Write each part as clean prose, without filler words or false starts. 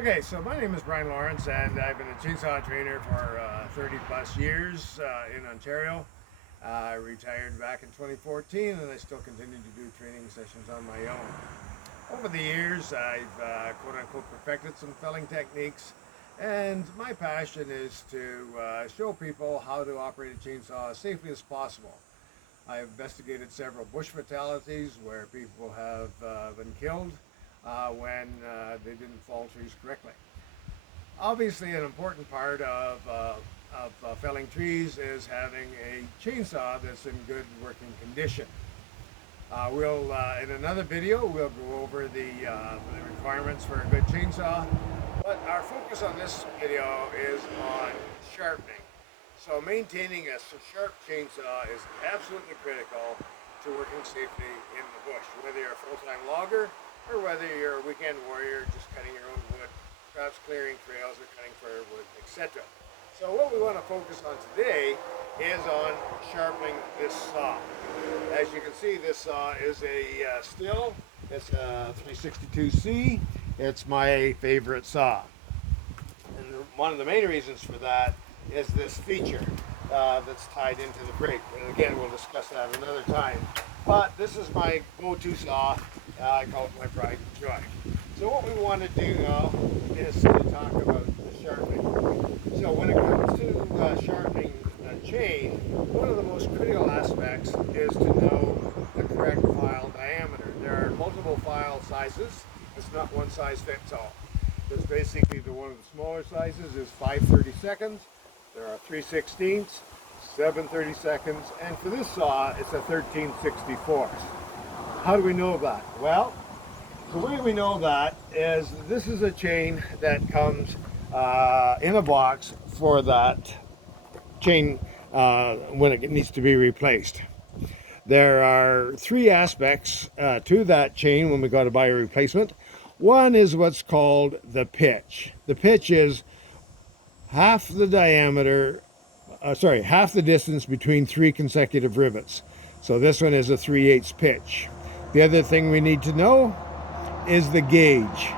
Okay, so my name is Brian Lawrence, and I've been a chainsaw trainer for 30 plus years in Ontario. I retired back in 2014, and I still continue to do training sessions on my own. Over the years, I've quote unquote perfected some felling techniques, and my passion is to show people how to operate a chainsaw as safely as possible. I have investigated several bush fatalities where people have been killed when they didn't fall trees correctly. Obviously, an important part of felling trees is having a chainsaw that's in good working condition. In another video, we'll go over the requirements for a good chainsaw, but our focus on this video is on sharpening. So maintaining a sharp chainsaw is absolutely critical to working safely in the bush, whether you're a full-time logger or whether you're a weekend warrior just cutting your own wood, perhaps clearing trails or cutting firewood, etc. So what we want to focus on today is on sharpening this saw. As you can see, this saw is a Stihl. It's a 362C. It's my favorite saw. And one of the main reasons for that is this feature that's tied into the brake. And again, we'll discuss that another time. But this is my go-to saw. I call it my pride and joy. So what we want to do now is to talk about the sharpening. So when it comes to sharpening a chain, one of the most critical aspects is to know the correct file diameter. There are multiple file sizes. It's not one size fits all. There's basically one of the smaller sizes is 5/32. There are 3/16, 7/32, and for this saw, it's a 13/64. How do we know that? Well, the way we know that is this is a chain that comes in a box for that chain when it needs to be replaced. There are three aspects to that chain when we go to buy a replacement. One is what's called the pitch. The pitch is half the diameter, half the distance between three consecutive rivets. So this one is a 3/8 pitch. The other thing we need to know is the gauge.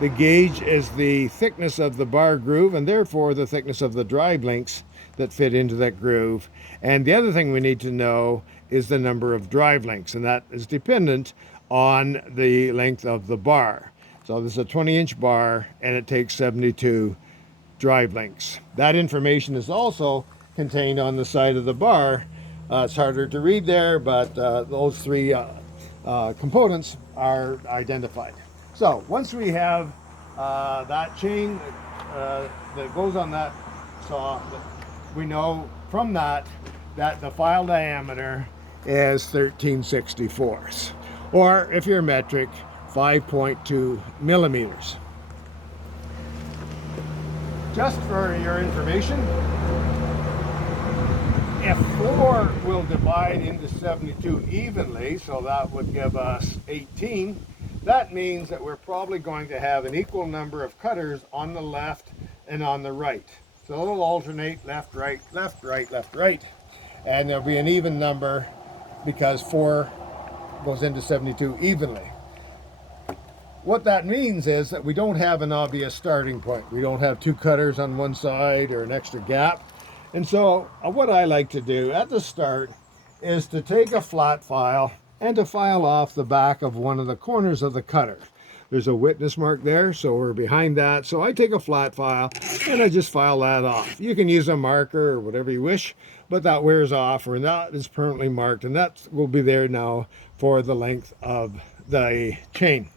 The gauge is the thickness of the bar groove and therefore the thickness of the drive links that fit into that groove. And the other thing we need to know is the number of drive links, and that is dependent on the length of the bar. So this is a 20-inch bar and it takes 72 drive links. That information is also contained on the side of the bar. It's harder to read there, but those three components are identified. So once we have that chain that goes on that saw, we know from that the file diameter is 13/64, or if you're metric, 5.2 millimeters. Just for your information, if 4 will divide into 72 evenly, so that would give us 18, that means that we're probably going to have an equal number of cutters on the left and on the right. So it'll alternate left, right, left, right, left, right. And there'll be an even number because 4 goes into 72 evenly. What that means is that we don't have an obvious starting point. We don't have two cutters on one side or an extra gap. And so what I like to do at the start is to take a flat file and to file off the back of one of the corners of the cutter. There's a witness mark there, so we're behind that. So I take a flat file and I just file that off. You can use a marker or whatever you wish, but that wears off, or that is permanently marked, and that will be there now for the length of the chain.